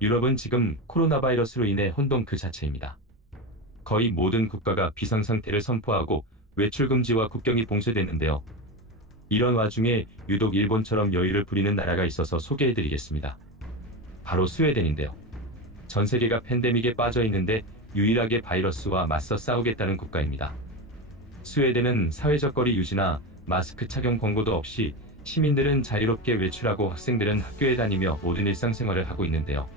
유럽은 지금 코로나 바이러스로 인해 혼돈 그 자체입니다. 거의 모든 국가가 비상상태를 선포하고 외출 금지와 국경이 봉쇄됐는데요. 이런 와중에 유독 일본처럼 여유를 부리는 나라가 있어서 소개해드리겠습니다. 바로 스웨덴인데요. 전 세계가 팬데믹에 빠져 있는데 유일하게 바이러스와 맞서 싸우겠다는 국가입니다. 스웨덴은 사회적 거리 유지나 마스크 착용 권고도 없이 시민들은 자유롭게 외출하고 학생들은 학교에 다니며 모든 일상생활을 하고 있는데요.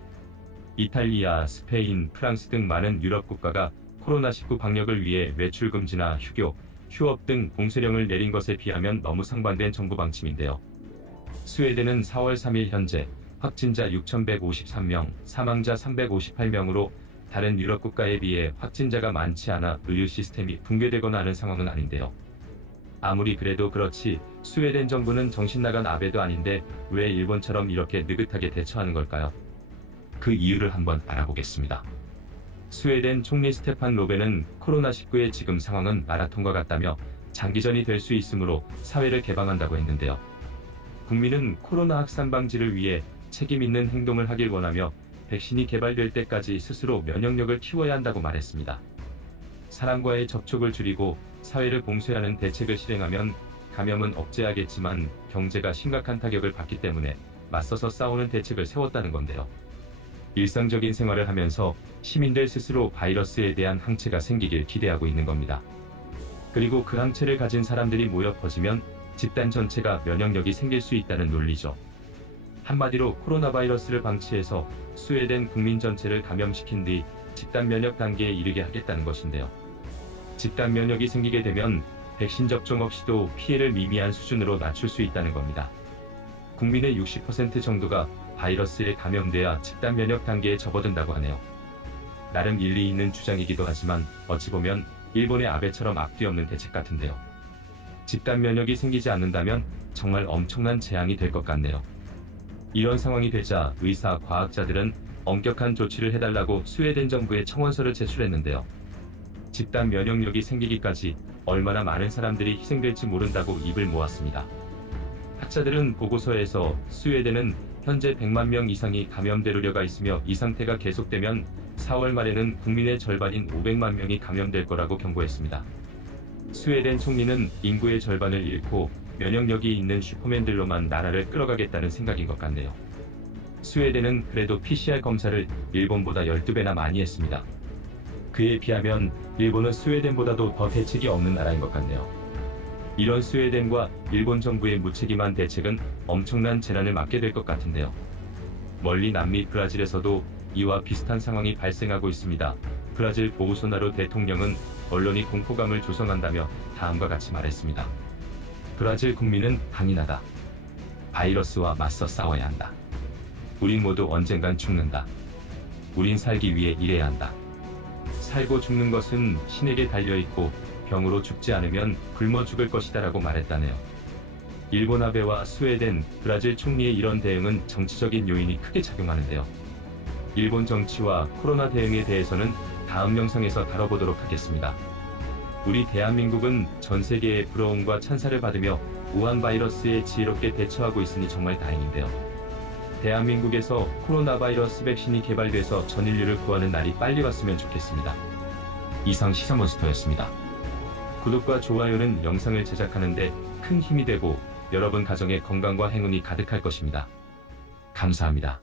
이탈리아, 스페인, 프랑스 등 많은 유럽 국가가 코로나19 방역을 위해 외출 금지나 휴교, 휴업 등 봉쇄령을 내린 것에 비하면 너무 상반된 정부 방침인데요. 스웨덴은 4월 3일 현재 확진자 6,153명, 사망자 358명으로 다른 유럽 국가에 비해 확진자가 많지 않아 의료 시스템이 붕괴되거나 하는 상황은 아닌데요. 아무리 그래도 그렇지 스웨덴 정부는 정신나간 아베도 아닌데 왜 일본처럼 이렇게 느긋하게 대처하는 걸까요? 그 이유를 한번 알아보겠습니다. 스웨덴 총리 스테판 로벤은 코로나19의 지금 상황은 마라톤과 같다며 장기전이 될 수 있으므로 사회를 개방한다고 했는데요. 국민은 코로나 확산 방지를 위해 책임 있는 행동을 하길 원하며 백신이 개발될 때까지 스스로 면역력을 키워야 한다고 말했습니다. 사람과의 접촉을 줄이고 사회를 봉쇄하는 대책을 실행하면 감염은 억제하겠지만 경제가 심각한 타격을 받기 때문에 맞서서 싸우는 대책을 세웠다는 건데요. 일상적인 생활을 하면서 시민들 스스로 바이러스에 대한 항체가 생기길 기대하고 있는 겁니다. 그리고 그 항체를 가진 사람들이 모여 퍼지면 집단 전체가 면역력이 생길 수 있다는 논리죠. 한마디로 코로나 바이러스를 방치해서 스웨덴 국민 전체를 감염시킨 뒤 집단 면역 단계에 이르게 하겠다는 것인데요. 집단 면역이 생기게 되면 백신 접종 없이도 피해를 미미한 수준으로 낮출 수 있다는 겁니다. 국민의 60% 정도가 바이러스에 감염돼야 집단 면역 단계에 접어든다고 하네요. 나름 일리 있는 주장이기도 하지만 어찌 보면 일본의 아베처럼 앞뒤 없는 대책 같은데요. 집단 면역이 생기지 않는다면 정말 엄청난 재앙이 될 것 같네요. 이런 상황이 되자 의사, 과학자들은 엄격한 조치를 해달라고 스웨덴 정부에 청원서를 제출했는데요. 집단 면역력이 생기기까지 얼마나 많은 사람들이 희생될지 모른다고 입을 모았습니다. 학자들은 보고서에서 스웨덴은 현재 100만 명 이상이 감염될 우려가 있으며 이 상태가 계속되면 4월 말에는 국민의 절반인 500만 명이 감염될 거라고 경고했습니다. 스웨덴 총리는 인구의 절반을 잃고 면역력이 있는 슈퍼맨들로만 나라를 끌어가겠다는 생각인 것 같네요. 스웨덴은 그래도 PCR 검사를 일본보다 12배나 많이 했습니다. 그에 비하면 일본은 스웨덴보다도 더 대책이 없는 나라인 것 같네요. 이런 스웨덴과 일본 정부의 무책임한 대책은 엄청난 재난을 맞게 될 것 같은데요. 멀리 남미 브라질에서도 이와 비슷한 상황이 발생하고 있습니다. 브라질 보우소나루 대통령은 언론이 공포감을 조성한다며 다음과 같이 말했습니다. 브라질 국민은 강인하다. 바이러스와 맞서 싸워야 한다. 우린 모두 언젠간 죽는다. 우린 살기 위해 일해야 한다. 살고 죽는 것은 신에게 달려있고 병으로 죽지 않으면 굶어 죽을 것이다 라고 말했다네요. 일본 아베와 스웨덴, 브라질 총리의 이런 대응은 정치적인 요인이 크게 작용하는데요. 일본 정치와 코로나 대응에 대해서는 다음 영상에서 다뤄보도록 하겠습니다. 우리 대한민국은 전 세계의 부러움과 찬사를 받으며 우한 바이러스에 지혜롭게 대처하고 있으니 정말 다행인데요. 대한민국에서 코로나 바이러스 백신이 개발돼서 전 인류를 구하는 날이 빨리 왔으면 좋겠습니다. 이상 시사몬스터였습니다. 구독과 좋아요는 영상을 제작하는데 큰 힘이 되고 여러분 가정의 건강과 행운이 가득할 것입니다. 감사합니다.